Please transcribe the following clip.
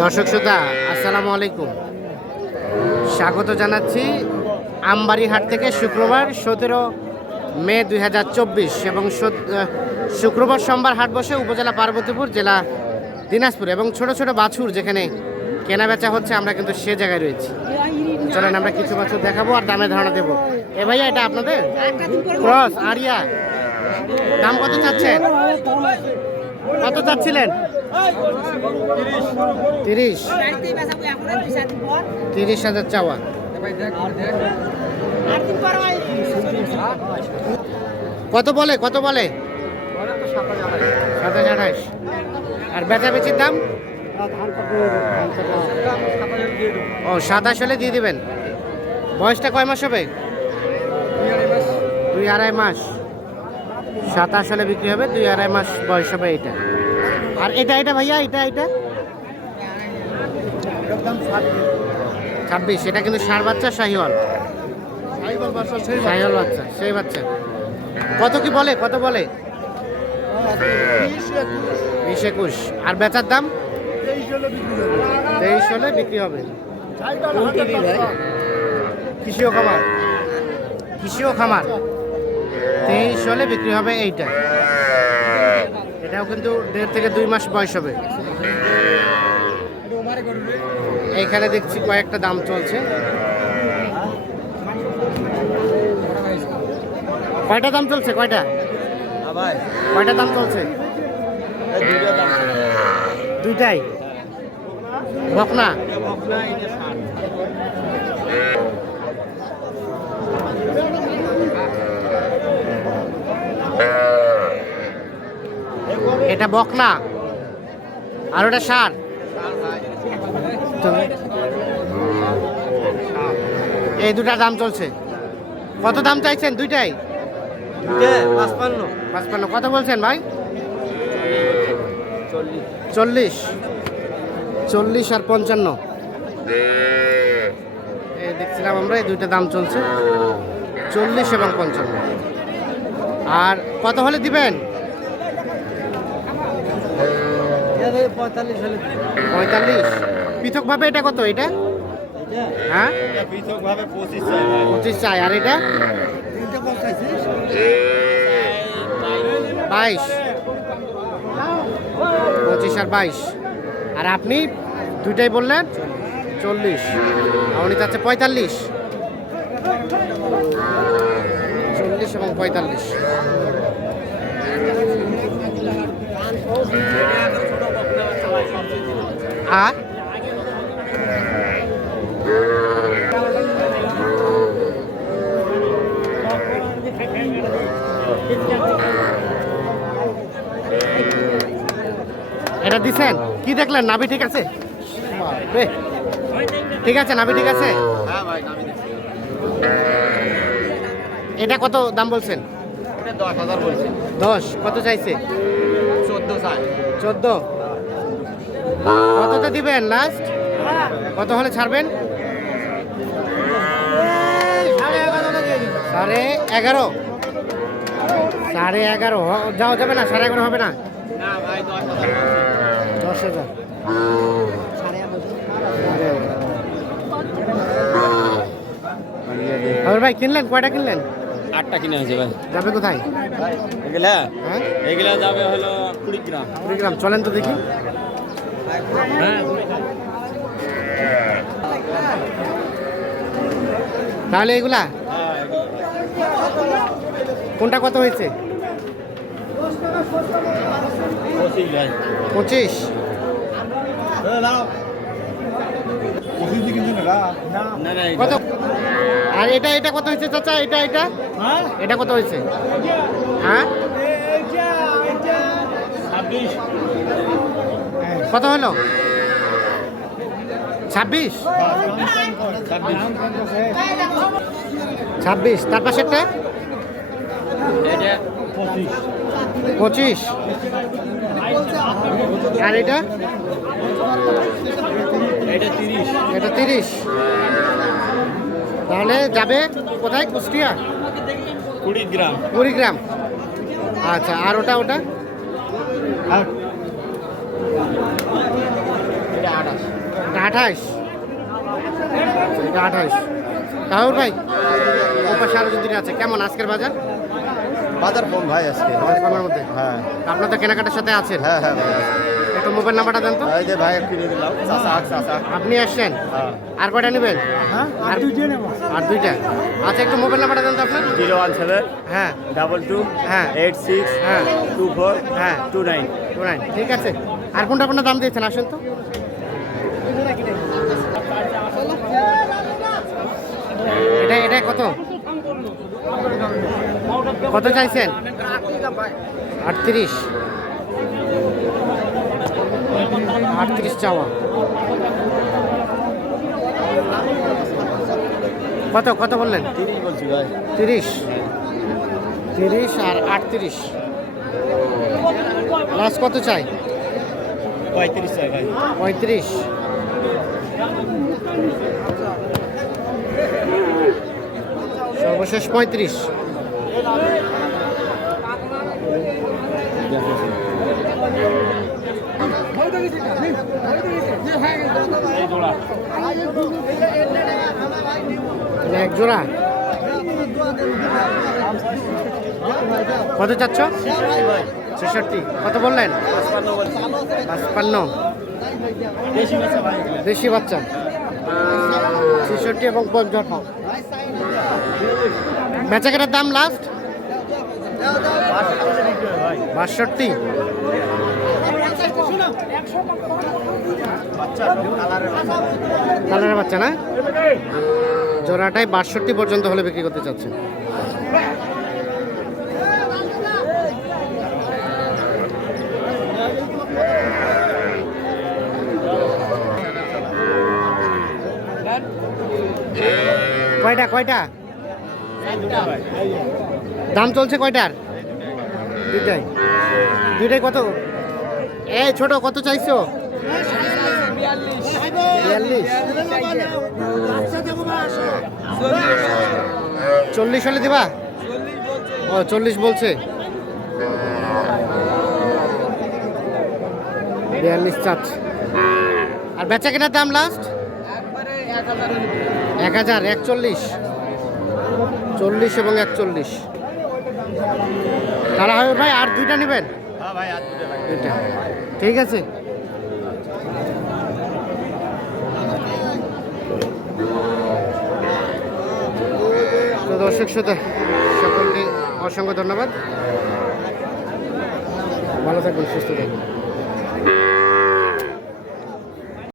দর্শক শ্রোতা আসসালামু আলাইকুম। স্বাগত জানাচ্ছি আমবাড়ি হাট থেকে শুক্রবার সতেরো মে দু হাজার চব্বিশ এবং শুক্রবার সোমবার হাট বসে উপজেলা পার্বতীপুর জেলা দিনাজপুর এবং ছোট ছোট বাছুর যেখানে কেনা বেচা হচ্ছে আমরা কিন্তু সে জায়গায় রয়েছি। চলেন আমরা কিছু বাছুর দেখাবো আর দামে ধারণা দেবো। এ ভাইয়া এটা আপনাদের? Cross area. দাম কত চাচ্ছেন? কত চাচ্ছিলেন? তিরিশ। তিরিশ হাজার চাওয়া। কত বলে কত বলে? সাতাশ আঠাশ। আর বেচা বেচির দাম? ও, সাতাশ হলে দিয়ে দিবেন। বয়সটা কয় মাস হবে? দুই আড়াই মাস। সাতাশ হলে বিক্রি হবে দুই আড়াই মাস বয়স হবে এটা আর এটা এটা ভাইয়া এটা এটা? ছাব্বিশ এটা কিন্তু সার বাচ্চা শাহিওয়াল। শাহিওয়াল বাচ্চা সেই বাচ্চা। কত কি বলে কত বলে? বিশ একুশ। আর বেচার দাম? তেইশ হলে বিক্রি হবে। কৃষিও খামার। কৃষিও খামার। তেইশ হলে বিক্রি হবে এইটা। এটাও কিন্তু দেড় থেকে দুই মাস বয়স হবে। এইখানে দেখছি কয়েকটা দাম চলছে। কয়টা দাম চলছে? কয়টা? কয়টা দাম চলছে? দুইটাই। বকনা? এটা বকনা। আর ওটা সার এই দুটা দাম চলছে। কত দাম চাইছেন দুইটাই? পাঁচপান্ন। কত বলছেন ভাই? চল্লিশ। চল্লিশ আর পঞ্চান্ন। এই দেখছিলাম আমরা এই দুইটা দাম চলছে। চল্লিশ এবং পঞ্চান্ন। আর কত হলে দিবেন? পঁয়তাল্লিশ পৃথকভাবে এটা কত এটা? হ্যাঁ? পঁচিশ চাই আর এটা? বাইশ। পঁচিশ আর বাইশ। আর আপনি দুইটাই বললেন? চল্লিশ। আপনি চাচ্ছে পঁয়তাল্লিশ। চল্লিশ এবং পঁয়তাল্লিশ। আর এটা দিছেন? কি দেখলেন? নাভি ঠিক আছে? ঠিক আছে নাভি ঠিক আছে? এটা কত দাম বলছেন? দশ কত চাইছে? চোদ্দ চোদ্দ? কততে দিবেন লাস্ট কত হলে ছাড়বেন? সাড়ে এগারো। সাড়ে এগারো। যাওয়া যাবে না? সাড়ে এগারো হবে না? দশ হাজার। ভাই কিনলেন? কয়টা কিনলেন? আটটা কিনে আছে ভাই। যাবে কোথায়? এগুলা? হ্যাঁ? এগুলা যাবে হলো কুড়ি গ্রাম কুড়ি গ্রাম চলেন তো দেখি। তাহলে এগুলা? কোনটা কত হয়েছে? পঁচিশ। আর এটা এটা কত হয়েছে চাচা? এটা এটা? এটা কত হয়েছে? হ্যাঁ? কত হলো? ছাব্বিশ? ছাব্বিশ। তার পাশেরটা? এটা পঁচিশ। আর এটা? এটা তিরিশ। এটা তিরিশ তাহলে যাবে কোথায়? কুষ্টিয়া? কুড়ি গ্রাম কুড়িগ্রাম। আচ্ছা আর ওটা ওটা এটা আঠাশ আঠাইশ। এটা আঠাইশ। তাহলে ভাই ওপাশে আরও যদি আছে। কেমন আজকের বাজার? বাজার কম ভাই আজকে। কমের মধ্যে? হ্যাঁ। আপনার তো কেনাকাটার সাথে আছেন? হ্যাঁ হ্যাঁ ভাই একটু মোবাইল নাম্বারটা দেন তো। এই যে ভাই কিনে দিলাম। আপনি আসছেন? হ্যাঁ। আর কয়টা নেবেন? আর আর দুইটা? আচ্ছা একটু মোবাইল নাম্বারটা দেন তো আপনার। জিরো ওয়ান সেভেন হ্যাঁ। ডাবল টু হ্যাঁ। এইট সিক্স হ্যাঁ। টু ফোর হ্যাঁ। Two nine. Two nine. ঠিক আছে। আর কোনটা কোনটা দাম দিয়েছেন? আসেন তো। এটা এটা কত? কত চাইছেন? আটত্রিশ। আটত্রিশ চাওয়া। কত কত বললেন? তিরিশ। তিরিশ আর আটত্রিশ। লাস্ট কত চাই? পঁয়ত্রিশ চাই পঁয়ত্রিশ। সর্বশেষ পঁয়ত্রিশ। এক জোড়া। কত চাচ্ছ? ছেষট্টি। কত বললেন? পাঁচপান্ন। দেশি বাচ্চা ছেষট্টি এবং পঞ্চাশ বেচাকেটার দাম লাস্ট বাষট্টি। কালারের বাচ্চা না? জোড়াটাই বাষট্টি পর্যন্ত হলে বিক্রি করতে চাচ্ছেন। কয়টা কয়টা? দাম চলছে কয়টার? দুইটাই। দুইটাই কত? এই ছোট, কত চাইছো? চল্লিশ হলে দিবা? ও, চল্লিশ বলছে। বিয়াল্লিশ চাচ্ছে। আর বেচা কেনার দাম লাস্ট এক হাজার একচল্লিশ। চল্লিশ এবং একচল্লিশ। তারা হবে ভাই আর দুইটা নেবেন? হ্যাঁ ঠিক আছে। তো দর্শক শ্রোতা সকলকে অসংখ্য ধন্যবাদ। ভালো থাকবেন সুস্থ থাকবেন।